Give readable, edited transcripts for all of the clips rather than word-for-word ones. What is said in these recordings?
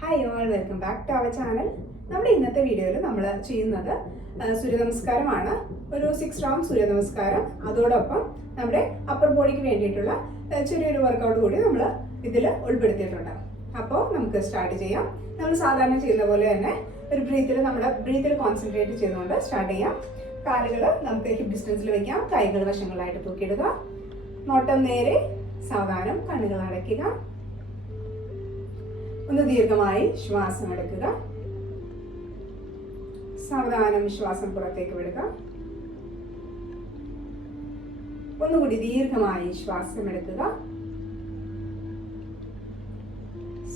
Hi all, welcome back to our channel. നമ്മുടെ ഇന്നത്തെ വീഡിയോയിൽ നമ്മൾ ചെയ്യുന്നത് സൂര്യനമസ്കാരമാണ്. ഒരു 6 റൗണ്ട് സൂര്യനമസ്കാരം, അതോടൊപ്പം നമ്മുടെ അപ്പർ ബോഡിക്ക് വേണ്ടിയിട്ടുള്ള ചെറിയൊരു വർക്കൗട്ട് കൂടി നമ്മൾ ഇതിൽ ഉൾപ്പെടുത്തിയിട്ടുണ്ട്. അപ്പോൾ നമുക്ക് സ്റ്റാർട്ട് ചെയ്യാം. നമ്മൾ സാധാരണ ചെയ്യുന്ന പോലെ തന്നെ ഒരു നമ്മുടെ ബ്രീത്തിൽ കോൺസെൻട്രേറ്റ് ചെയ്തുകൊണ്ട് സ്റ്റാർട്ട് ചെയ്യാം. കാലുകൾ നമുക്ക് ഹിപ്പ് ഡിസ്റ്റൻസിൽ വയ്ക്കാം, കൈകൾ വശങ്ങളായിട്ട് തൂക്കിയിടുക. നോട്ടം നേരെ, സാവധാനം കണ്ണുകൾ അടയ്ക്കുക. ഒന്ന് ദീർഘമായി ശ്വാസം എടുക്കുക. സാവധാനം ശ്വാസം പുറത്തേക്ക് വിടുക. ഒന്നുകൂടി ദീർഘമായി ശ്വാസം എടുക്കുക.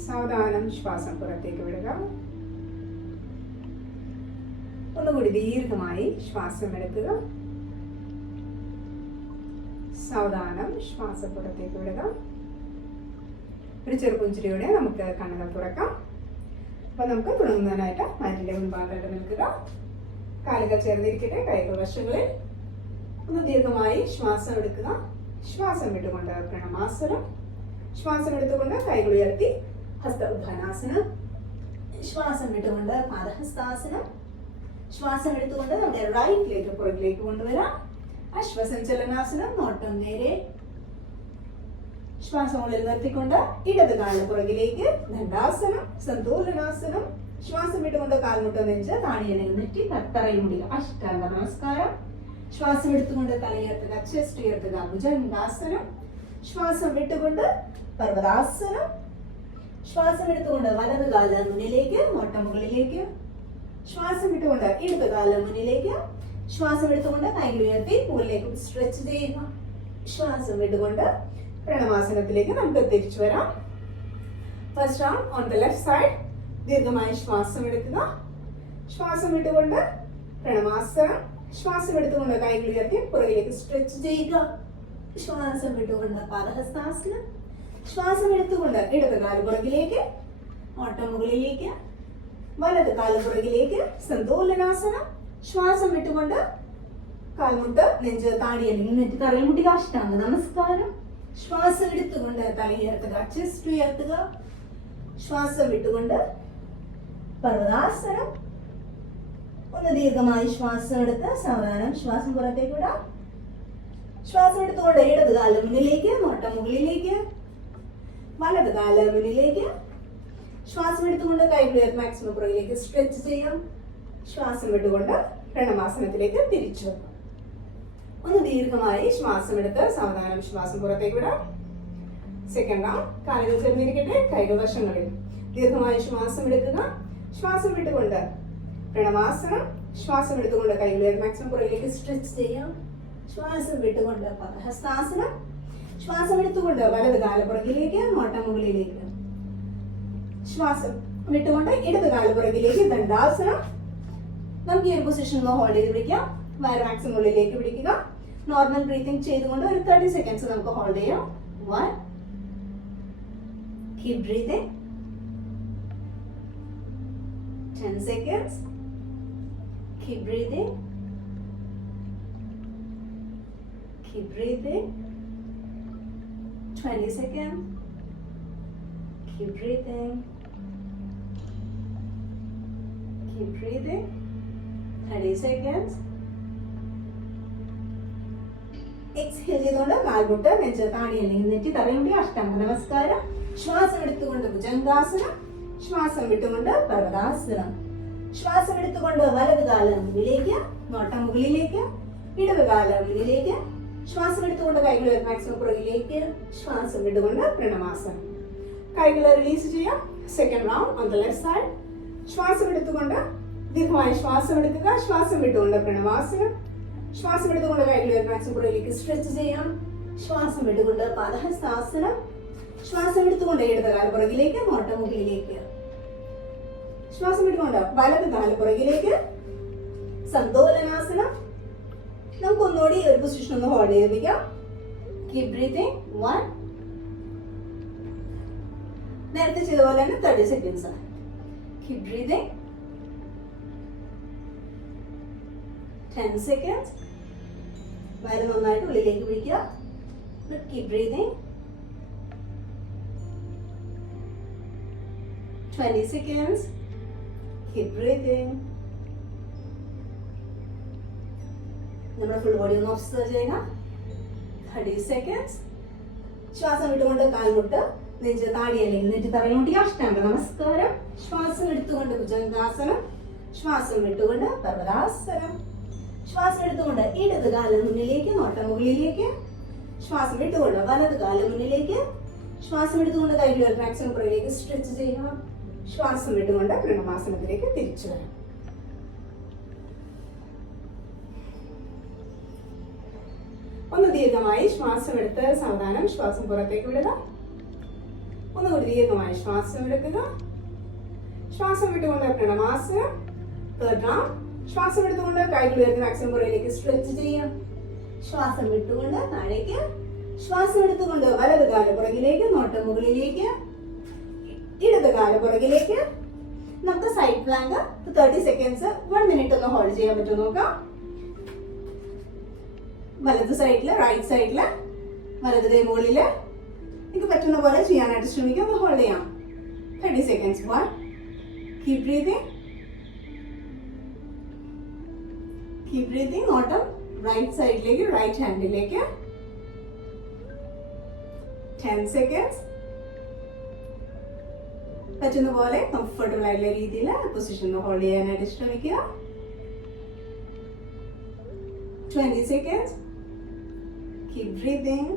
സാവധാനം ശ്വാസം പുറത്തേക്ക് വിടുക. ഒന്നുകൂടി ദീർഘമായി ശ്വാസം എടുക്കുക. സാവധാനം ശ്വാസം പുറത്തേക്ക് വിടുക. ഒരു ചെറുപുഞ്ചിരിയോടെ നമുക്ക് കണ്ണുകൾ തുറക്കാം. അപ്പൊ നമുക്ക് തുടങ്ങുന്നതിനായിട്ട് മാറ്റിന്റെ മുൻഭാഗത്ത് നിൽക്കുക. കാലുകൾ ചേർന്നിരിക്കട്ടെ, കൈകൾ വശങ്ങളിൽ. ഒന്ന് ദീർഘമായി ശ്വാസം എടുക്കുക. ശ്വാസം വിട്ടുകൊണ്ട് പ്രണമാസനം. ശ്വാസം എടുത്തുകൊണ്ട് കൈകൾ ഉയർത്തി ഹസ്ത ഉദ്ധാനാസനം. ശ്വാസം വിട്ടുകൊണ്ട് പാദഹസ്താസനം. ശ്വാസം എടുത്തുകൊണ്ട് നമ്മുടെ റൈറ്റിലേക്ക് പുറകിലേക്ക് കൊണ്ടുവരാം. അശ്വസഞ്ചലനാസനം, നോട്ടം നേരെ. ശ്വാസം ഉള്ളിൽ നിർത്തിക്കൊണ്ട് ഇടത് കാലിന് പുറകിലേക്ക് ദണ്ഡാസനം, സന്തോലനാസനം. ശ്വാസം വിട്ടുകൊണ്ട് കാൽമുട്ട് നെഞ്ച് താടിയണയിൽ നെറ്റി തറയിൽ മുടിക അഷ്ടാംഗ നമസ്കാരം. ശ്വാസം എടുത്തുകൊണ്ട് തലയുയർത്തുക, ചെസ്റ്റ് ഉയർത്തുക, ഭുജംഗാസനം. ശ്വാസം വിട്ടുകൊണ്ട് പർവ്വതാസനം. ശ്വാസം എടുത്തുകൊണ്ട് വലത് കാല് മുന്നിലേക്ക്, നോട്ടം മുകളിലേക്ക്. ശ്വാസം വിട്ടുകൊണ്ട് ഇടത് കാല് മുന്നിലേക്ക്. ശ്വാസം എടുത്തുകൊണ്ട് കൈകൾ ഉയർത്തി മുകളിലേക്ക് സ്ട്രെച്ച് ചെയ്യുക. ശ്വാസം വിട്ടുകൊണ്ട് പ്രണമാസനത്തിലേക്ക് നമുക്ക് തിരിച്ചു വരാം. First round on the left side. ദീർഘമായി ശ്വാസം എടുക്കുക. ശ്വാസം വിട്ടുകൊണ്ട് പ്രണമാസനം. ശ്വാസം എടുത്തുകൊണ്ട് കൈകൾ ഉയർത്തി പുറകിലേക്ക് സ്ട്രെച്ച് ചെയ്യുക. ശ്വാസം വിട്ടുകൊണ്ട് പാദഹസ്താസനം. ശ്വാസം എടുത്തുകൊണ്ട് ഇടത് കാല് പുറകിലേക്ക്, ഓട്ടം മുകളിലേക്ക്. വലത് കാല് പുറകിലേക്ക്, സന്തോലനാസനം. ശ്വാസം വിട്ടുകൊണ്ട് കാൽമുട്ട് നെഞ്ച് താടിയല്ലെങ്കിൽ നെറ്റി തറയിൽ മുടിക അഷ്ടാംഗ നമസ്കാരം. ശ്വാസം എടുത്തുകൊണ്ട് തലയുയർത്തുക, ചെസ്റ്റ് ഉയർത്തുക. ശ്വാസം വിട്ടുകൊണ്ട് പർവ്വതാസനം. ഒന്ന് ദീർഘമായി ശ്വാസം എടുത്ത് സാവധാനം ശ്വാസം പുറത്തേക്ക് വിടാം. ശ്വാസം എടുത്തുകൊണ്ട് ഇടത് കാല് മുന്നിലേക്ക്, നോട്ടം മുകളിലേക്ക്. വലത് കാല് മുന്നിലേക്ക്. ശ്വാസം എടുത്തുകൊണ്ട് കൈകൾ ഉയർത്തി മാക്സിമം പുറകിലേക്ക് സ്ട്രെച്ച് ചെയ്യാം. ശ്വാസം വിട്ടുകൊണ്ട് പ്രണമാസനത്തിലേക്ക് തിരിച്ചു വന്നു. ഒന്ന് ദീർഘമായി ശ്വാസം എടുത്ത് സാവധാനം ശ്വാസം പുറത്തേക്ക് വിടാം. Second round. കാലുകൾ ചേർന്നിരിക്കട്ടെ, കൈകൾ വശങ്ങളിൽ. ദീർഘമായി ശ്വാസം എടുക്കുക. ശ്വാസം വിട്ടുകൊണ്ട് പ്രണമാസനം. ശ്വാസം എടുത്തുകൊണ്ട് കൈകൾ മാക്സിമം പുറകിലേക്ക് സ്ട്രെച്ച് ചെയ്യാം. ശ്വാസം വിട്ടുകൊണ്ട് പദഹസ്താസനം. ശ്വാസം എടുത്തുകൊണ്ട് വലത് കാല് പുറകിലേക്ക്, നോട്ടം മുകളിലേക്ക്. ശ്വാസം വിട്ടുകൊണ്ട് ഇടത് കാല് പുറകിലേക്ക് ദണ്ഡാസനം. നമുക്ക് ഈ ഒരു പൊസിഷൻ ഹോൾഡ് ചെയ്ത് പിടിക്കാം. വയർ മാക്സിമം ഉള്ളിലേക്ക് പിടിക്കുക. നോർമൽ ബ്രീത്തിങ് ചെയ്തുകൊണ്ട് ഒരു 30 സെക്കൻഡ്സ് നമുക്ക് ഹോൾഡ് ചെയ്യാം. 1. Keep breathing. 10 seconds. Keep breathing. Keep breathing. 20 seconds. Keep breathing. Keep breathing. 30 seconds. Exhale ചെയ്തുകൊണ്ട് കാൽമുട്ട് നെഞ്ച് താടിയല്ലെങ്കിൽ നെറ്റി തറയുണ്ടി അഷ്ടാംഗ നമസ്കാരം. ശ്വാസം എടുത്തുകൊണ്ട് ഭുജംഗാസനം. ശ്വാസം വിട്ടുകൊണ്ട് പർവ്വതാസനം. ശ്വാസം എടുത്തുകൊണ്ട് വലത് കാല് മുന്നിലേക്ക്, നോട്ടം മുകളിലേക്ക്. ഇടത് കാല് മുന്നിലേക്ക്. ശ്വാസം എടുത്തുകൊണ്ട് കൈകൾ മാക്സിമം പുറകിലേക്ക്. ശ്വാസം വിട്ടുകൊണ്ട് പ്രണമാസനം. കൈകൾ റിലീസ് ചെയ്യാം. Second round on the left side. ശ്വാസം എടുത്തുകൊണ്ട് ദീർഘമായി ശ്വാസം എടുക്കുക. ശ്വാസം വിട്ടുകൊണ്ട് പ്രണമാസനം. ശ്വാസം എടുത്തുകൊണ്ട് കൈകൾ മാക്സിമം പുറകിലേക്ക് സ്ട്രെച്ച് ചെയ്യാം. ശ്വാസം വിട്ടുകൊണ്ട് പാദഹസ്താസനം. ശ്വാസം എടുത്തുകൊണ്ട് ഇടത് കാല് പുറകിലേക്ക്, നോട്ടം മുകളിലേക്ക്. ശ്വാസം വിട്ടുകൊണ്ട് വലത് കാല് പുറകിലേക്ക്, സന്തോലനാസനം. നമുക്ക് ഒന്നുകൂടി ഒരു പൊസിഷൻ ഒന്ന് ഹോൾഡ് ചെയ്തിരിക്കാം. Keep breathing. 1. നേരത്തെ ചെയ്ത പോലെ തന്നെ 30 സെക്കൻഡ്സ്. Keep breathing. 10 seconds. വയറ് നന്നായിട്ട് ഉള്ളിലേക്ക് പിടിക്കുക. Keep breathing. 20 seconds. Keep breathing. നമ്മുടെ ഫുൾ ബോഡി ഒന്ന് ഒബ്സർവ് ചെയ്യുക. 30 seconds. ശ്വാസം വിട്ടുകൊണ്ട് കാൽമുട്ട് നെഞ്ച് താടി അല്ലെങ്കിൽ നെഞ്ച് തറയിലോട്ട് അഷ്ടാംഗ നമസ്കാരം. ശ്വാസം എടുത്തുകൊണ്ട് ഭുജംഗാസനം. ശ്വാസം വിട്ടുകൊണ്ട് പർവ്വതാസനം. ശ്വാസം എടുത്തുകൊണ്ട് ഇടത് കാലം മുന്നിലേക്ക്, നോട്ടം മുകളിലേക്ക്. ശ്വാസം വിട്ടുകൊണ്ട് വലത് കാലം മുന്നിലേക്ക്. ശ്വാസം എടുത്തുകൊണ്ട് കൈകൾ മാക്സിമം പുറകിലേക്ക് സ്ട്രെച്ച് ചെയ്യുക. ശ്വാസം വിട്ടുകൊണ്ട് പ്രണമാസനത്തിലേക്ക് തിരിച്ചു വരാം. ഒന്ന് ദീർഘമായി ശ്വാസം എടുത്ത് സാവധാനം ശ്വാസം പുറത്തേക്ക് വിടുക. ഒന്നുകൂടി ദീർഘമായി ശ്വാസം എടുക്കുക. ശ്വാസം വിട്ടുകൊണ്ട് പ്രണമാസനം. Third round. ശ്വാസം എടുത്തുകൊണ്ട് കൈകൾ ഉയർത്തി മാക്സിമം പുറകിലേക്ക് സ്ട്രെച്ച് ചെയ്യാം. ശ്വാസം വിട്ടുകൊണ്ട് താഴേക്ക്. ശ്വാസം എടുത്തുകൊണ്ട് വലത് കാല പുറകിലേക്ക്, നോട്ടം മുകളിലേക്ക്. ഇടത് കാല പുറകിലേക്ക്. നമുക്ക് സൈഡ് പ്ലാങ്ക് 30 seconds 1 minute ഒന്ന് ഹോൾഡ് ചെയ്യാൻ പറ്റും നോക്കാം. വലത് സൈഡില്, റൈറ്റ് സൈഡില്, വലത് മുകളില് നിങ്ങൾക്ക് പറ്റുന്ന പോലെ ചെയ്യാനായിട്ട് ശ്രമിക്കുക. ഒന്ന് ഹോൾഡ് ചെയ്യാം. 30 seconds. 1. Keep breathing. Keep breathing. നോട്ടം റൈറ്റ് സൈഡിലേക്ക്, റൈറ്റ് ഹാൻഡിലേക്ക്. 10 seconds. പറ്റുന്ന പോലെ കംഫർട്ടബിൾ ആയിട്ടുള്ള രീതിയിൽ പൊസിഷൻ ഹോൾഡ് ചെയ്യാനായിട്ട് ശ്രമിക്കുക. 20 seconds. Keep breathing.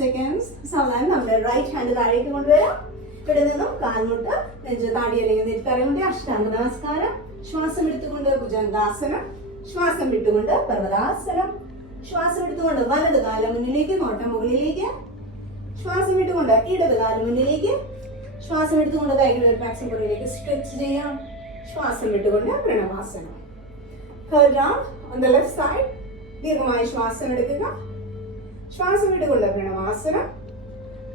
seconds. സാവധാനം നമ്മുടെ റൈറ്റ് ഹാൻഡ് താഴേക്ക് കൊണ്ടുവരാം. ഇവിടെ നിന്നും കാൽമുട്ട് നെഞ്ച് താടി അല്ലെങ്കിൽ നെറ്റിത്തറയുണ്ട് അഷ്ടാംഗ നമസ്കാരം. ശ്വാസം എടുത്തുകൊണ്ട് ഭുജംഗാസനം. ശ്വാസം വിട്ടുകൊണ്ട് പർവ്വതാസനം. ശ്വാസം എടുത്തുകൊണ്ട് വലത് കാലം മുന്നിലേക്ക്, നോട്ടം മുകളിലേക്ക്. ശ്വാസം വിട്ടുകൊണ്ട് ഇടത് കാലം മുന്നിലേക്ക്. ശ്വാസം എടുത്തുകൊണ്ട് കൈകൾ മാക്സിമം പുറകിലേക്ക് സ്ട്രെച്ച് ചെയ്യാം. ശ്വാസം വിട്ടുകൊണ്ട് പ്രണമാസനം. Third round on the left side. ദീർഘമായി ശ്വാസം എടുക്കുക. ശ്വാസം വിട്ടുകൊണ്ട് പ്രണമാസനം.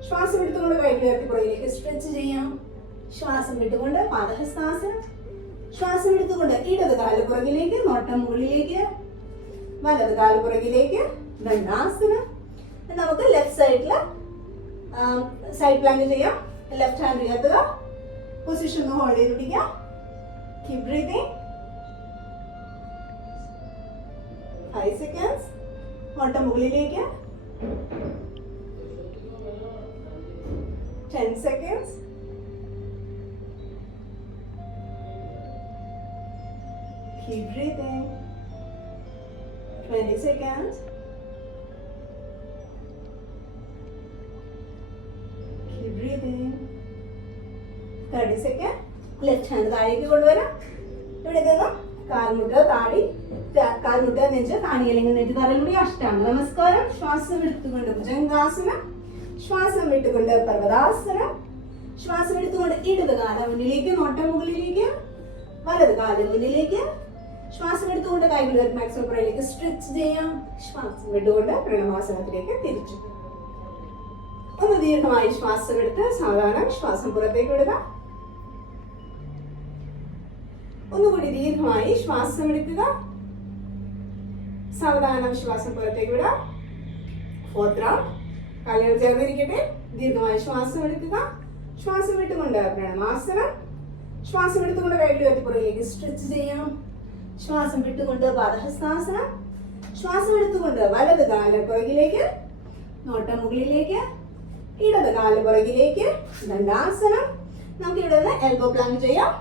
ശ്വാസം എടുത്തുകൊണ്ട് കൈകൾ ഉയർത്തി പുറകിലേക്ക് സ്ട്രെച്ച് ചെയ്യാം. ശ്വാസം വിട്ടുകൊണ്ട് പാദഹസ്താസനം. ശ്വാസം എടുത്തുകൊണ്ട് ഇടത് കാല് പുറകിലേക്ക്, നോട്ടം മുകളിലേക്ക്. വലത് കാല് പുറകിലേക്ക്, ദണ്ഡാസനം. നമുക്ക് ലെഫ്റ്റ് സൈഡില് സൈഡ് പ്ലാങ്ക് ചെയ്യാം. ലെഫ്റ്റ് ഹാൻഡ് ഉയർത്തുക. പൊസിഷൻ ഒന്ന് ഹോൾഡ് ചെയ്ത് പിടിക്കാം. Keep breathing. 5 seconds. നോട്ടം മുകളിലേക്ക്. 10 seconds. Keep breathing. 20 seconds. Keep breathing. 30 seconds. Left hand താഴേക്ക് കൊണ്ടുവരാം. ഇവിടെ നിന്നും കാൽമുട്ട് താടി, കാൽമുട്ട് നെഞ്ച് താടി അല്ലെങ്കിൽ നെഞ്ച് തറയിലൂടെ അഷ്ടാംഗ നമസ്കാരം. ശ്വാസം എടുത്തുകൊണ്ട് ഭുജംഗാസനം. ശ്വാസം വിട്ടുകൊണ്ട് പർവ്വതാസനം. ശ്വാസം എടുത്തുകൊണ്ട് ഇടത് കാലം മുന്നിലേക്ക്, നോട്ടം മുകളിലേക്ക്. വലത് കാലം മുന്നിലേക്ക്. ശ്വാസം എടുത്തുകൊണ്ട് കൈകൾ മാക്സിമം പുറകിലേക്ക് സ്ട്രെച്ച് ചെയ്യാം. ശ്വാസം വിട്ടുകൊണ്ട് പ്രണമാസനത്തിലേക്ക് തിരിച്ചു. ഒന്ന് ദീർഘമായി ശ്വാസം എടുത്ത് സാവധാനം ശ്വാസം പുറത്തേക്ക് വിടുക. ഒന്നുകൂടി ദീർഘമായി ശ്വാസം എടുക്കുക. സാവധാനം ശ്വാസം പുറത്തേക്ക് വിടുക. Fourth round. കാലുകൾ ചേർന്നിരിക്കട്ടെ. ദീർഘമായി ശ്വാസം എടുക്കുക. ശ്വാസം വിട്ടുകൊണ്ട് പ്രണമാസനം. ശ്വാസം എടുത്തുകൊണ്ട് കൈകൾ ഉയർത്തി പുറകിലേക്ക് സ്ട്രെച്ച് ചെയ്യാം. ശ്വാസം വിട്ടുകൊണ്ട് പാദഹസ്താസനം. ശ്വാസം എടുത്തുകൊണ്ട് വലത് കാല് പുറകിലേക്ക്, നോട്ടം മുകളിലേക്ക്. ഇടത് കാല് പുറകിലേക്ക്, ദണ്ഡാസനം. നമുക്ക് ഇവിടെ നിന്ന് എൽബോ പ്ലാങ്ക് ചെയ്യാം.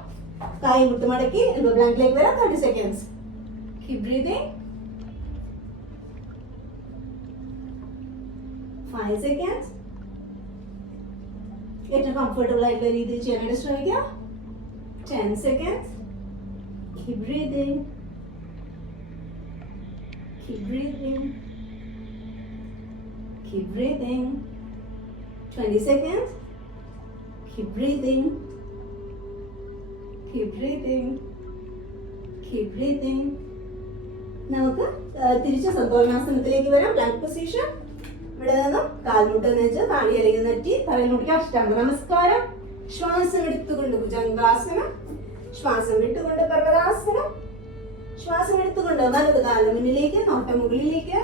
കൈ മുട്ടുമടക്കി എൽബോ പ്ലാങ്കിലേക്ക് വരാം. 30 seconds. Keep breathing. 5 seconds. ഏറ്റവും കംഫർട്ടബിൾ ആയിട്ടുള്ള രീതിയിൽ ചെയ്യാനായിട്ട് ശ്രമിക്കുക. 10 seconds. Keep breathing. Keep breathing. Keep breathing. 20 seconds. Keep breathing. Keep breathing. Keep breathing. നമുക്ക് തിരിച്ച് സന്തോഷാസനത്തിലേക്ക് വരാം. Plank position. ഇവിടെ നിന്നും കാൽമുട്ട് നെഞ്ച് താടി അല്ലെങ്കിൽ നെറ്റി തലയിലൂടെ അഷ്ടാംഗ നമസ്കാരം. ശ്വാസം എടുത്തുകൊണ്ട് ഭുജംഗാസനം. ശ്വാസം വിട്ടുകൊണ്ട് പർവ്വതാസനം. ശ്വാസം എടുത്തുകൊണ്ട് വലത് കാലം മുന്നിലേക്ക്, നോട്ടം മുകളിലേക്ക്.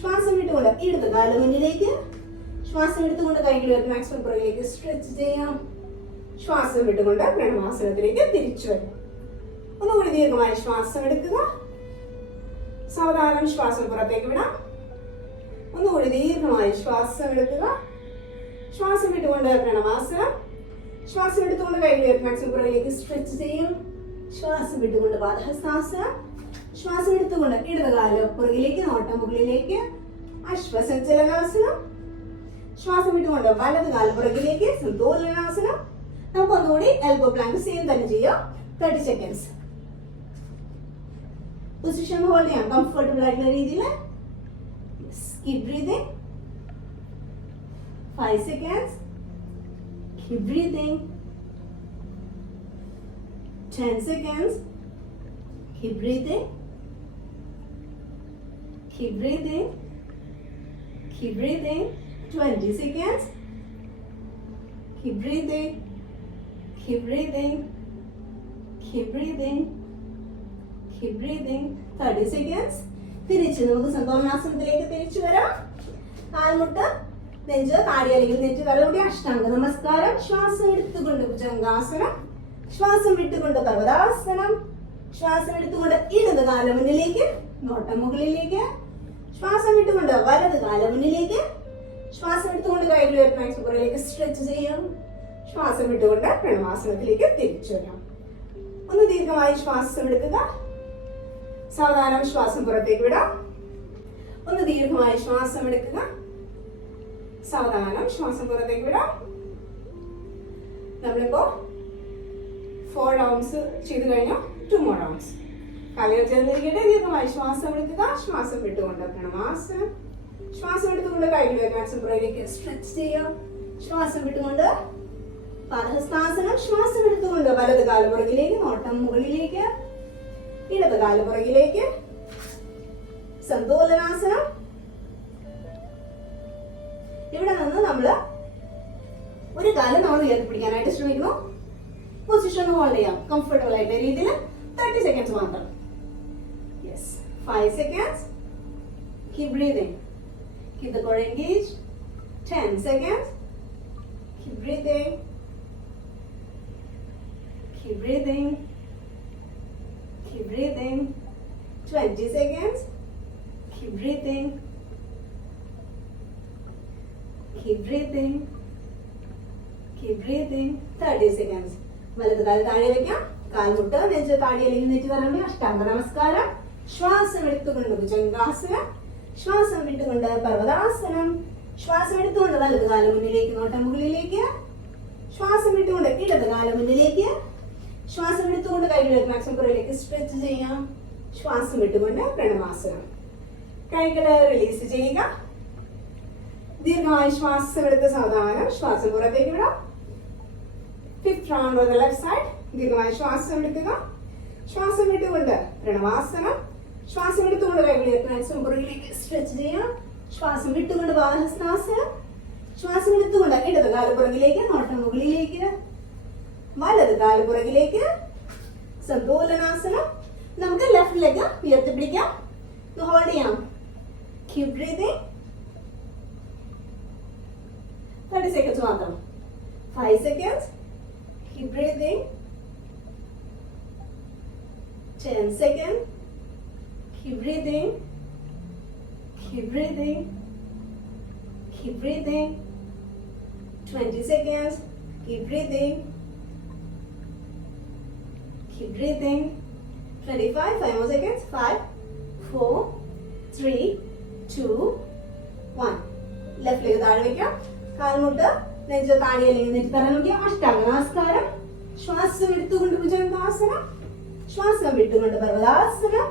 ശ്വാസം വിട്ടുകൊണ്ട് ഇടത് കാല് മുന്നിലേക്ക്. ശ്വാസം എടുത്തുകൊണ്ട് കൈകൾ മാക്സിമം പുറകിലേക്ക് സ്ട്രെച്ച് ചെയ്യാം. ശ്വാസം വിട്ടുകൊണ്ട് പ്രണവാസനത്തിലേക്ക് തിരിച്ചു വരും. ഒന്നുകൂടി ദീർഘമായി ശ്വാസം എടുക്കുക. സാവധാനം ശ്വാസം പുറത്തേക്ക് വിടാം. ഒന്നുകൂടി ദീർഘമായി ശ്വാസം എടുക്കുക. ശ്വാസം വിട്ടുകൊണ്ട് പ്രണവാസനം. ശ്വാസം എടുത്തുകൊണ്ട് കൈകൾ മാക്സിമം പുറകിലേക്ക് സ്ട്രെച്ച് ചെയ്യും. ശ്വാസം വിട്ടുകൊണ്ട് പാദഹസ്താസനം. ശ്വാസം എടുത്തുകൊണ്ട് ഇടതുകാല് പുറകിലേക്ക്, നോട്ടം മുകളിലേക്ക്, അശ്വസഞ്ചലനാസനം. ശ്വാസം വിട്ടുകൊണ്ട് വലതുകാല് പുറകിലേക്ക്, സന്തോലനാസനം. നമുക്ക് ഒന്നുകൂടി എൽബോ പ്ലാങ്ക് സെയിം തന്നെ ചെയ്യാം. 30 സെക്കൻഡ്സ്. പൊസിഷൻ ഹോൾഡ് ചെയ്യാം കംഫർട്ടബിൾ ആയിട്ടുള്ള രീതിയിൽ. Keep breathing. 5 seconds. Keep breathing. 10 seconds. Keep breathing. Keep breathing. Keep breathing. 20 seconds. Keep breathing. Keep breathing. Keep breathing. Keep breathing. 30 seconds. തിരിച്ച് നമുക്ക് സന്തോഷാസനത്തിലേക്ക് തിരിച്ചു വരാം. കാൽമുട്ട്, നെഞ്ച്, താടി അല്ലെങ്കിൽ നെഞ്ച് തലമുടി, അഷ്ടാംഗ നമസ്കാരം. ശ്വാസം എടുത്തുകൊണ്ട് ഭുജംഗാസനം. ശ്വാസം വിട്ടുകൊണ്ട് പർവ്വതാസനം. ശ്വാസം എടുത്തുകൊണ്ട് ഇടത് കാല മുന്നിലേക്ക്, നോട്ടം മുകളിലേക്ക്. ശ്വാസം വിട്ടുകൊണ്ട് വലത് കാല മുന്നിലേക്ക്. ശ്വാസം എടുത്തുകൊണ്ട് കൈകൾ പുറകിലേക്ക് സ്ട്രെച്ച് ചെയ്യാം. ശ്വാസം വിട്ടുകൊണ്ട് പ്രണവാസനത്തിലേക്ക് തിരിച്ചു വരാം. ഒന്ന് ദീർഘമായി ശ്വാസം എടുക്കുക. സാവധാനം ശ്വാസം പുറത്തേക്ക് വിടാം. ഒന്ന് ദീർഘമായി ശ്വാസം എടുക്കുക. സാവധാനം ശ്വാസം പുറത്തേക്ക് വിടാം. നമ്മളിപ്പോ 4 റൗണ്ട്സ് ചെയ്ത് കഴിഞ്ഞു. 2 more rounds. കാലുകൾ ചേർന്നിരിക്കട്ടെ. ദീർഘമായി ശ്വാസം എടുക്കുക. ശ്വാസം വിട്ടുകൊണ്ട് പ്രണവാസനം. ശ്വാസം എടുത്തുകൊണ്ട് കൈകൾ മാക്സിമം പുറകിലേക്ക് സ്ട്രെച്ച് ചെയ്യാം. ശ്വാസം വിട്ടുകൊണ്ട് പാദഹസ്താസനം. ശ്വാസം എടുത്തുകൊണ്ട് വലത് കാല് പുറകിലേക്ക്, നോട്ടം മുകളിലേക്ക്, ഇടത് കാല് പുറകിലേക്ക്, സന്തോലനാസനം. ഇവിടെ നിന്ന് നമ്മള് ഒരു കാലം നമ്മൾ ഉയർത്തിപ്പിടിക്കാനായിട്ട് ശ്രമിക്കുന്നു. പൊസിഷൻ ഹോൾഡ് ചെയ്യാം കംഫർട്ടബിൾ ആയിട്ട് രീതിയിൽ. 30 സെക്കൻഡ്സ് മാത്രം. Yes. 5 seconds. Keep breathing. Keep the core engaged. 10 seconds. Keep breathing. Keep breathing. Keep breathing. 20 seconds. Keep breathing. Keep breathing. Keep breathing. 30 seconds. വലത് കാല് താഴെ വെക്കാം. കാൽമുട്ട്, നെഞ്ച്, താടി അല്ലെങ്കിൽ നെറ്റി തറമുടി, അഷ്ടാംഗ നമസ്കാരം. ശ്വാസം എടുത്തുകൊണ്ട് ഭുജംഗാസനം. ശ്വാസം വിട്ടുകൊണ്ട് പർവ്വതാസനം. ശ്വാസം എടുത്തുകൊണ്ട് വലത് കാല് മുന്നിലേക്ക്, നോട്ടം മുകളിലേക്ക്. ശ്വാസം വിട്ടുകൊണ്ട് ഇടത് കാല് മുന്നിലേക്ക്. ശ്വാസം എടുത്തുകൊണ്ട് കൈകൾ മാക്സിമം പുറകിലേക്ക് സ്ട്രെച്ച് ചെയ്യാം. ശ്വാസം വിട്ടുകൊണ്ട് പ്രണവാസനം. കൈകൾ റിലീസ് ചെയ്യുക. ദീർഘമായി ശ്വാസം എടുത്ത് സാവധാനം ശ്വാസം പുറത്തേക്ക് വിടാം. 5th round on the left side. ദീർഘമായി ശ്വാസം എടുക്കുക. ശ്വാസം വിട്ടുകൊണ്ട് പ്രണവാസനം. ശ്വാസം എടുത്തുകൊണ്ട് കൈകൾ മാക്സിമം പുറകിലേക്ക് സ്ട്രെച്ച് ചെയ്യാം. ശ്വാസം വിട്ടുകൊണ്ട് പാദഹസ്താസനം. ശ്വാസം എടുത്തുകൊണ്ട് ഇടത് കാല് പുറകിലേക്ക്, നോട്ടം മുകളിലേക്ക്, വലത് കാല് പുറകിലേക്ക്, സന്തോലനാസനം. നമുക്ക് ലെഫ്റ്റ് ലെഗ് ഉയർത്തിപ്പിടിക്കാം. ഹോൾഡ് ചെയ്യാം. Keep breathing. 30 seconds മാത്രം. 5 seconds. Keep breathing. 10 seconds. Keep breathing. Keep breathing. Keep breathing. 20 seconds. Keep breathing. Keep breathing. 25. 5 more seconds. 5, 4, 3, 2, 1. Left leg താഴെ വെക്കാം. കാൽമുട്ട്, നെഞ്ച്, താടി അല്ലെങ്കിൽ നെറ്റി തറമുടി, അഷ്ടാംഗ നമസ്കാരം. ശ്വാസം എടുത്തുകൊണ്ട് ഭുജംഗാസനം. ശ്വാസം വിട്ടുകൊണ്ട് പർവ്വതാസനം.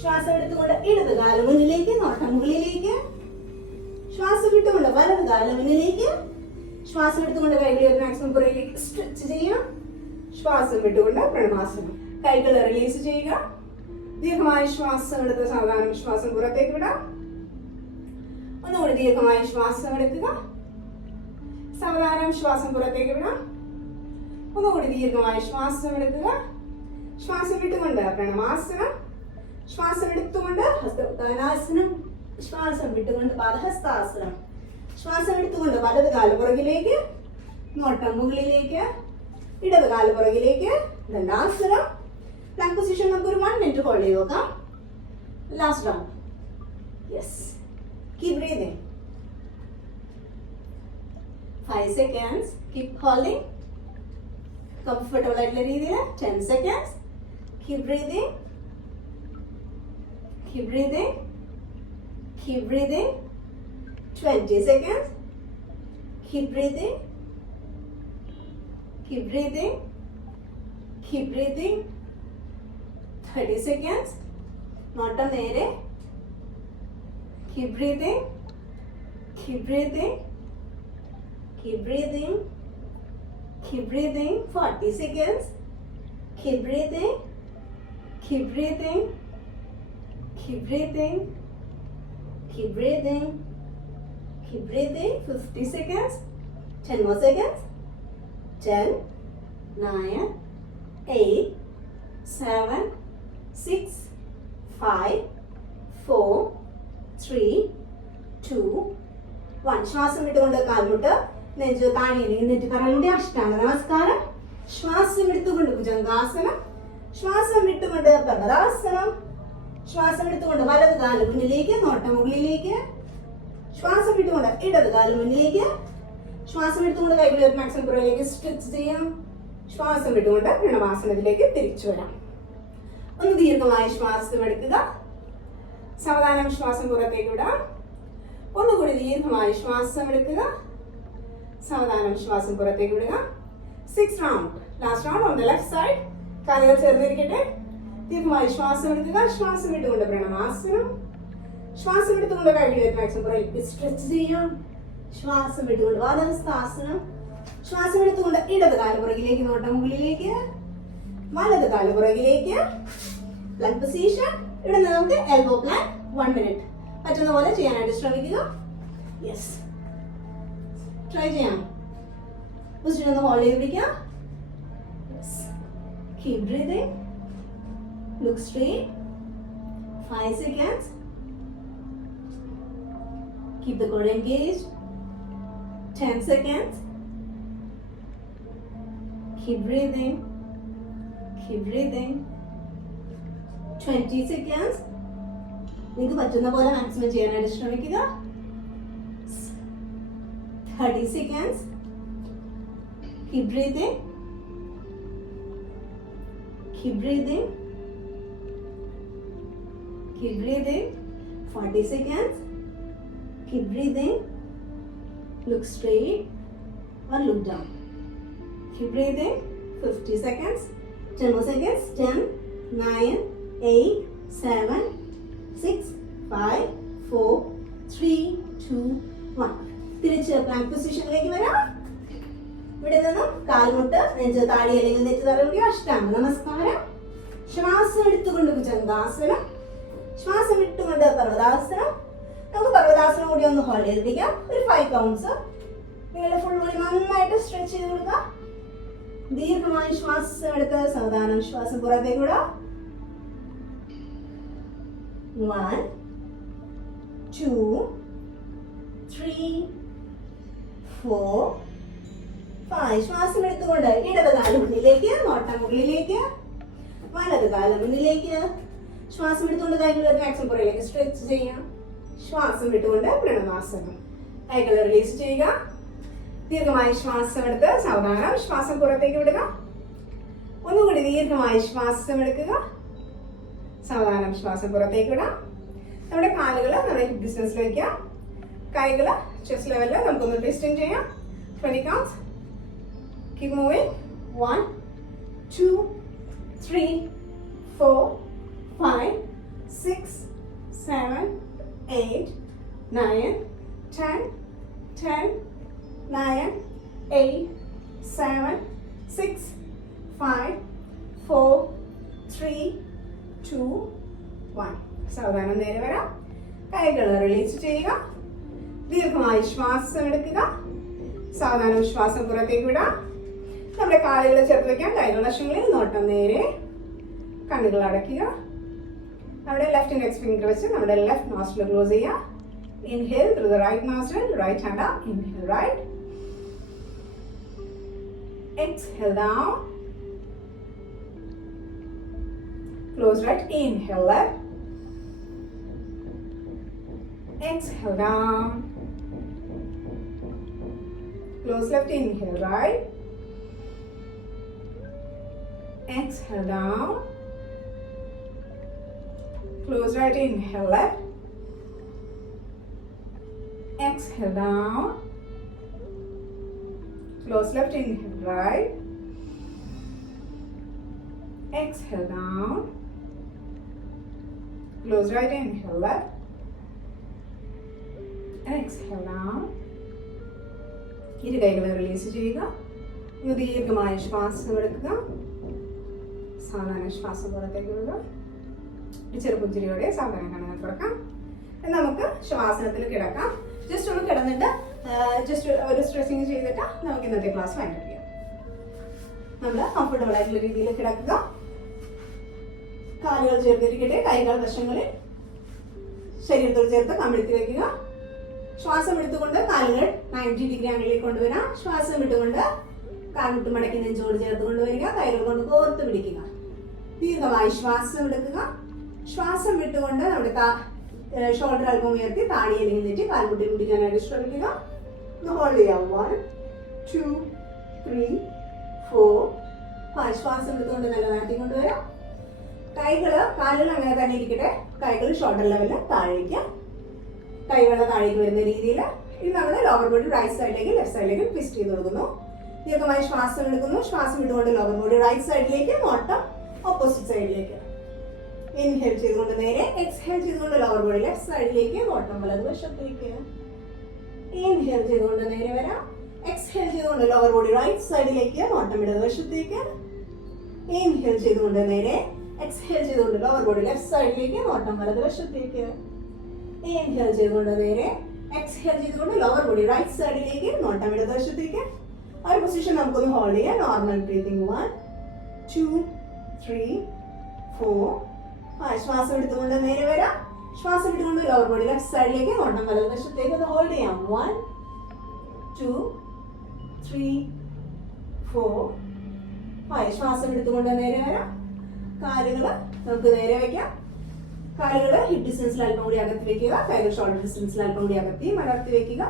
ശ്വാസം എടുത്തുകൊണ്ട് ഇടത് കാല് മുന്നിലേക്ക്, നോട്ടം മുകളിലേക്ക്. ശ്വാസം വിട്ടുകൊണ്ട് വലത് കാല് മുന്നിലേക്ക്. ശ്വാസം എടുത്തുകൊണ്ട് കൈകൾ മാക്സിമം പുറകിലേക്ക് സ്ട്രെച്ച് ചെയ്യാം. ശ്വാസം വിട്ടുകൊണ്ട് പ്രണവാസനം. കൈകൾ റിലീസ് ചെയ്യുക. ദീർഘമായ ശ്വാസം എടുത്ത് സാവധാനം ശ്വാസം പുറത്തേക്ക് വിടാം. ഒന്നുകൂടി ദീർഘമായ ശ്വാസം എടുക്കുക. സാവധാനം ശ്വാസം പുറത്തേക്ക് വിടാം. ഒന്നുകൂടി ദീർഘമായ ശ്വാസം എടുക്കുക. ശ്വാസം വിട്ടുകൊണ്ട് പ്രണവാസനം. ശ്വാസം എടുത്തുകൊണ്ട് ഹസ്തോത്താനാസനം. ശ്വാസം വിട്ടുകൊണ്ട് പാദഹസ്താസനം. ശ്വാസം എടുത്തുകൊണ്ട് വലത് കാല് പുറകിലേക്ക്, നോട്ടം മുകളിലേക്ക്, ഇടത് കാല് പുറകിലേക്ക്, ദണ്ഡാസനം. പ്ലാങ്ക് പൊസിഷൻ നമുക്ക് ഒരു 1 മിനിറ്റ് ഹോൾഡ് ചെയ്ത് നോക്കാം. Last round. Yes, keep breathing. 5 seconds. Keep holding. Comfortable ആയിട്ടുള്ള രീതിയിൽ 10 seconds. Keep breathing. Keep breathing. Keep breathing. 20 seconds. Keep breathing. Keep breathing. Keep breathing. 30 seconds. നോട്ടം നേരെ. Keep breathing. Keep breathing. Keep breathing. Keep breathing. 40 seconds. Keep breathing. Keep breathing. Keep breathing. Keep breathing. Keep breathing. 50 seconds. 10 more seconds. 10, 9, 8, 7, 6, 5, 4, 3, 2, 1. ശ്വാസം വിട്ടുകൊണ്ട് കാൽമുട്ട് നെഞ്ച് താഴെ എന്നിട്ട് current Ashtanga നമസ്കാരം. ശ്വാസം എടുത്തുകൊണ്ട് ഭുജംഗാസനം. ശ്വാസം വിട്ടുകൊണ്ട് പർവ്വതാസനം. ശ്വാസം എടുത്തുകൊണ്ട് വലത് കാല് മുന്നിലേക്ക്, നോട്ടം മുകളിലേക്ക്. ശ്വാസം വിട്ടുകൊണ്ട് ഇടത് കാല് മുന്നിലേക്ക്. ശ്വാസം എടുത്തുകൊണ്ട് കൈകൾ മാക്സിമം പുറകിലേക്ക് സ്ട്രെച്ച് ചെയ്യാം. ശ്വാസം വിട്ടുകൊണ്ട് പ്രണവാസനത്തിലേക്ക് തിരിച്ചു വരാം. ഒന്ന് ദീർഘമായി ശ്വാസം എടുക്കുക. സാവധാനം ശ്വാസം പുറത്തേക്ക് വിടാം. ഒന്നുകൂടി ദീർഘമായി ശ്വാസം എടുക്കുക. സാവധാനം ശ്വാസം പുറത്തേക്ക് വിടുക. 6th round. Last round on the left side. കാലുകൾ ചേർന്നിരിക്കട്ടെ. ദീർഘമായി ശ്വാസം എടുക്കുക. ശ്വാസം വിട്ടുകൊണ്ട് പ്രണവാസനം. ശ്വാസം എടുത്തുകൊണ്ട് കൈകൾ മാക്സിമം പുറകിലേക്ക് സ്ട്രെച്ച് ചെയ്യാം. ശ്വാസം വിട്ടുകൊണ്ട് വാദഹസ്താസനം. ശ്വാസം എടുത്തുകൊണ്ട് ഇടത് കാല് പുറകിലേക്ക്, നോട്ടം മുകളിലേക്ക്, വലത് കാല് പുറകിലേക്ക്. Plank position. ഇവിടെ നിന്ന് നമുക്ക് എൽബോ പ്ലാങ്ക് 1 മിനിറ്റ് പറ്റുന്ന പോലെ ചെയ്യാനായിട്ട് ശ്രമിക്കുക. യെസ്, ട്രൈ ചെയ്യാം. പൊസിഷൻ ഒന്ന് ഹോൾഡ് ചെയ്ത് പിടിക്കാം. Yes, keep breathing. Look straight. 5 seconds. Keep the core engaged. 10 seconds. Keep breathing. Keep breathing. 20 seconds. നിങ്ങൾക്ക് പറ്റുന്ന പോലെ മാക്സിമം ചെയ്യാനായിട്ട് ശ്രമിക്കുക. 30 seconds. Keep breathing. Keep breathing. Keep breathing. 40 seconds. Keep breathing. Look straight or look down. Keep breathing. 50 seconds. 10 more seconds. 10, 9, 8, 7, 6, 5, 4, 3, 2, 1. തിരിച്ച് Planck പൊസിഷനിലേക്ക് വരാം. ഇവിടെ നിന്നും കാൽമുട്ട് നെഞ്ച് താടി അല്ലെങ്കിൽ നെറ്റ് തറയുക. അഷ്ടാംഗ നമസ്കാരം. ശ്വാസം എടുത്തുകൊണ്ട് ഭുജംഗാസനം. ശ്വാസം വിട്ടുകൊണ്ട് പർവ്വതാസനം. നമുക്ക് പർവ്വതാസനം കൂടി ഒന്ന് ഹോൾഡ് ചെയ്തിരിക്കാം. ഒരു 5 കൗണ്ട്സ്. നിങ്ങളുടെ ഫുൾ ബോഡി നന്നായിട്ട് സ്ട്രെച്ച് ചെയ്ത് കൊടുക്കുക. ദീർഘമായി ശ്വാസം എടുത്ത് സാവധാനം ശ്വാസം പുറത്തേക്ക് വിടാം. 1, 2, 3, 4, 5. ശ്വാസം എടുത്തുകൊണ്ട് ഇടത് കാല് മുന്നിലേക്ക്, നോട്ടം മുകളിലേക്ക്, വലത് കാല് മുന്നിലേക്ക്. ശ്വാസം എടുത്തുകൊണ്ട് കൈകൾ മാക്സിമം പുറകിലേക്ക് സ്ട്രെച്ച് ചെയ്യാം. ശ്വാസം വിട്ടുകൊണ്ട് പ്രണവാസനം. കൈകൾ റിലീസ് ചെയ്യുക. ദീർഘമായി ശ്വാസം എടുത്ത് സാവധാനം ശ്വാസം പുറത്തേക്ക് വിടുക. ഒന്നുകൂടി ദീർഘമായി ശ്വാസം എടുക്കുക. സാവധാനം ശ്വാസം പുറത്തേക്ക് വിടാം. നമ്മുടെ കാലുകൾ നമ്മുടെ ഹിപ്പ് ഡിസ്റ്റൻസിൽ വയ്ക്കുക. കൈകൾ ചെസ്റ്റ് ലെവലിൽ നമുക്കൊന്ന് ട്വിസ്റ്റിംഗ് ചെയ്യാം. 20 counts. Keep moving. 1, 2, 3, 4, 5, 6, 7, 8, 9, 10, 10, 9, 8, 7, 6, 5, 4, 3, 2, 1. സാവധാനം നേരെ വരാം. കൈകൾ റിലീസ് ചെയ്യുക. ദീർഘമായി ശ്വാസം എടുക്കുക. സാവധാനം ശ്വാസം പുറത്തേക്ക് വിടാം. നമ്മുടെ കാലുകൾ ചേർത്ത് വയ്ക്കാം. കൈകൾ വശങ്ങളിൽ നോട്ടം നേരെ. കണ്ണുകൾ അടയ്ക്കുക. നമ്മുടെ ലെഫ്റ്റ് ഇൻഡെക്സ് ഫിംഗർ വെച്ച് നമ്മുടെ ലെഫ്റ്റ് നോസ്ട്രിൽ ക്ലോസ് ചെയ്യുക. Inhale through the right nostril, right hand up, inhale right. Exhale down. Close right, inhale left. Exhale down. Close left, inhale right. Exhale down. Close right, inhale left. Exhale down. Close left, inhale right. Exhale down. Close right, inhale left. Exhale down. ഇരു കൈകൾ release ചെയ്യുക. ദീർഘമായ ശ്വാസം എടുക്കുക. സാധാരണ ശ്വാസം പുറത്തേക്ക് വിടുക. ചെറുപുഞ്ചിരിയോടെ സാധാരണ കണ്ണുകൾ തുറക്കാം. നമുക്ക് ശ്വാസനത്തിൽ കിടക്കാം. ജസ്റ്റ് ഒന്ന് കിടന്നിട്ട് ജസ്റ്റ് ഒരു സ്ട്രെച്ചിങ് ചെയ്തിട്ട് നമുക്ക് ഇന്നത്തെ ക്ലാസ് വൈൻഡ് അപ്പ് ചെയ്യാം. നമ്മൾ കംഫർട്ടബിൾ ആയിട്ടുള്ള രീതിയിൽ കിടക്കുക. കാലുകൾ ചേർത്തിരിക്കട്ടെ, കൈകൾ വശങ്ങളിൽ ശരീരത്തോട് ചേർത്ത് കമിഴ്ത്തി വയ്ക്കുക. ശ്വാസം എടുത്തുകൊണ്ട് കാലുകൾ 90 ഡിഗ്രി ആംഗിളിലേക്ക് കൊണ്ടുവരാം. ശ്വാസം വിട്ടുകൊണ്ട് കാൽമുട്ട് മടക്കി നെഞ്ചോട് ചേർത്ത് കൊണ്ടുവരിക. കൈകൾ കൊണ്ട് കോർത്ത് പിടിക്കുക. ദീർഘമായി ശ്വാസം എടുക്കുക. ശ്വാസം വിട്ടുകൊണ്ട് നമ്മുടെ ഷോൾഡർ അല്പം ഉയർത്തി താടിയിൽ നിന്നിട്ട് കാൽമുട്ടി പിടിക്കാനായിട്ട് ശ്രമിക്കുക. ഹോൾഡ് ചെയ്യാം. 1 2 3 4 5. ശ്വാസം എടുത്തുകൊണ്ട് നല്ല നാട്ടി കൊണ്ടുവരാം. കാലുകൾ അങ്ങനെ തന്നെ ഇരിക്കട്ടെ. കൈകൾ ഷോൾഡർ ലെവലിൽ താഴേക്ക്, കൈകൾ താഴേക്ക് വരുന്ന രീതിയിൽ. ഇത് നമ്മൾ ലോവർ ബോഡി റൈറ്റ് സൈഡിലേക്ക് ലെഫ്റ്റ് സൈഡിലേക്ക് ട്വിസ്റ്റ് ചെയ്ത് കൊടുക്കുന്നു. ദീർഘമായി ശ്വാസം എടുക്കുന്നു. ശ്വാസം വിട്ടുകൊണ്ട് ലോവർ ബോഡി റൈറ്റ് സൈഡിലേക്ക്, നോട്ടം ഓപ്പോസിറ്റ് സൈഡിലേക്ക്. ഇൻഹേൽ ചെയ്തുകൊണ്ട് നേരെ, എക്സ്ഹേൽ ചെയ്തുകൊണ്ട് ലോവർ ബോഡി ലെഫ്റ്റ് സൈഡിലേക്ക്, നോട്ടം വലതുവശത്തേക്ക്. ഇൻഹേൽ ചെയ്തുകൊണ്ട് നേരെ വരാം. എക്സ്ഹേൽ ചെയ്തുകൊണ്ട് ലോവർ ബോഡി റൈറ്റ് സൈഡിലേക്ക്, നോട്ടം ഇടതുവശത്തേക്ക്. ഇൻഹേൽ ചെയ്തുകൊണ്ട് നേരെ, എക്സ്ഹേൽ ചെയ്തുകൊണ്ട് ലോവർ ബോഡി ലെഫ്റ്റ് സൈഡിലേക്ക്, നോട്ടം വലതുവശത്തേക്ക്. ഇൻഹേൽ ചെയ്തുകൊണ്ട് നേരെ, എക്സ്ഹേൽ ചെയ്തുകൊണ്ട് ലോവർ ബോഡി റൈറ്റ് സൈഡിലേക്ക്, നോട്ടം ഇടതുവശത്തേക്ക്. ആ ഒരു പൊസിഷൻ നമുക്കൊന്ന് ഹോൾഡ് ചെയ്യാം. Normal breathing. 1 2 3 4 5. ശ്വാസം എടുത്തുകൊണ്ട് നേരെ വരാം. ശ്വാസം വിട്ടുകൊണ്ട് ലോവർ ബോഡി ലെഫ്റ്റ് സൈഡിലേക്ക്, നോട്ടം വലതുവശത്തേക്ക്. ഒന്ന് ഹോൾഡ് ചെയ്യാം. 1 2 3 4 5. ശ്വാസം എടുത്തുകൊണ്ട് നേരെ വരാം. കാലുകൾ നമുക്ക് നേരെ വയ്ക്കാം. കാലുകൾ ഹിപ്പ് ഡിസ്റ്റൻസിൽ അല്പം കൂടി അകത്തി വെക്കുക. കൈകൾ ഷോൾഡർ ഡിസ്റ്റൻസിൽ അല്പം കൂടി അകത്തി മലർത്തി വെക്കുക.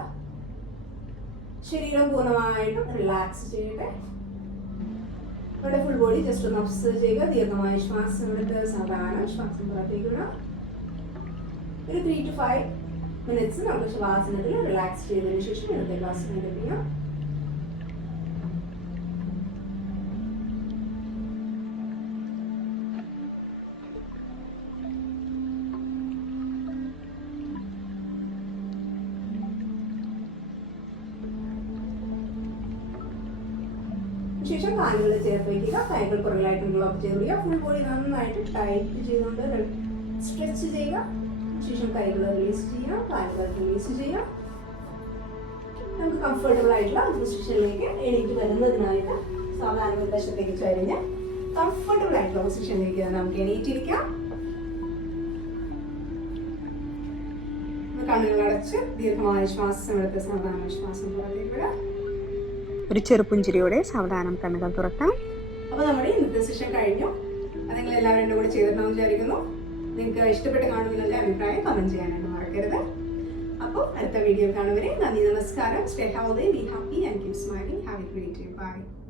ശരീരം പൂർണ്ണമായിട്ടും റിലാക്സ് ചെയ്യട്ടെ. നമ്മുടെ ഫുൾ ബോഡി ജസ്റ്റ് ഒന്ന് ഒബ്സർവ് ചെയ്യുക. ദീർഘമായ ശ്വാസം എടുത്ത് സാധാരണ ശ്വാസം പുറത്തേക്ക് വിടാം. ഒരു 3 to 5 മിനിറ്റ്സ് നമുക്ക് ശ്വാസനത്തിൽ റിലാക്സ് ചെയ്തതിനു ശേഷം ഇന്നത്തെ ക്ലാസ് കണ്ടിരിക്കുക. ശേഷം കാലുകൾ ചേർത്ത് വയ്ക്കുക. കൈകൾ പുറകിലായിട്ട് ബ്ലോക്ക് ചെയ്ത് വിടുക. ഫുൾ ബോഡി നന്നായിട്ട് ടൈറ്റ് ചെയ്തുകൊണ്ട് സ്ട്രെച്ച് ചെയ്യുക. ശേഷം കൈകൾ റിലീസ് ചെയ്യുക, കാലുകൾ റിലീസ് ചെയ്യുക. നമുക്ക് കംഫർട്ടബിൾ ആയിട്ടുള്ള പൊസിഷനിലേക്ക് എണീറ്റ് വരുന്നതിനായിട്ട് സാധാരണ ഒരു വശത്തേക്ക് ചരിഞ്ഞ് കംഫർട്ടബിൾ ആയിട്ടുള്ള പൊസിഷനിലേക്ക് നമുക്ക് എണീറ്റിരിക്കാം. കണ്ണുകൾ അടച്ച് ദീർഘമായ ശ്വാസം എടുത്ത് സാധാരണ ശ്വാസം പുറത്തേക്ക് വിടുക. ഒരു ചെറുപുഞ്ചിരിയോടെ സാവധാനം കണ്ണുകൾ തുറക്കാം. അപ്പോൾ നമ്മുടെ ഇന്നത്തെ സെഷൻ കഴിഞ്ഞു. അത് നിങ്ങൾ എല്ലാവരും എൻ്റെ കൂടെ ചെയ്തിട്ടുണ്ടെന്ന് വിചാരിക്കുന്നു. നിങ്ങൾക്ക് ഇഷ്ടപ്പെട്ട് കാണുന്നതിനുള്ള അഭിപ്രായം കമന്റ് ചെയ്യാനായിട്ട് മറക്കരുത്. അപ്പോൾ അടുത്ത വീഡിയോ കാണുവരെ നന്ദി, നമസ്കാരം. Stay healthy, be happy and keep smiling. Have a great day. By.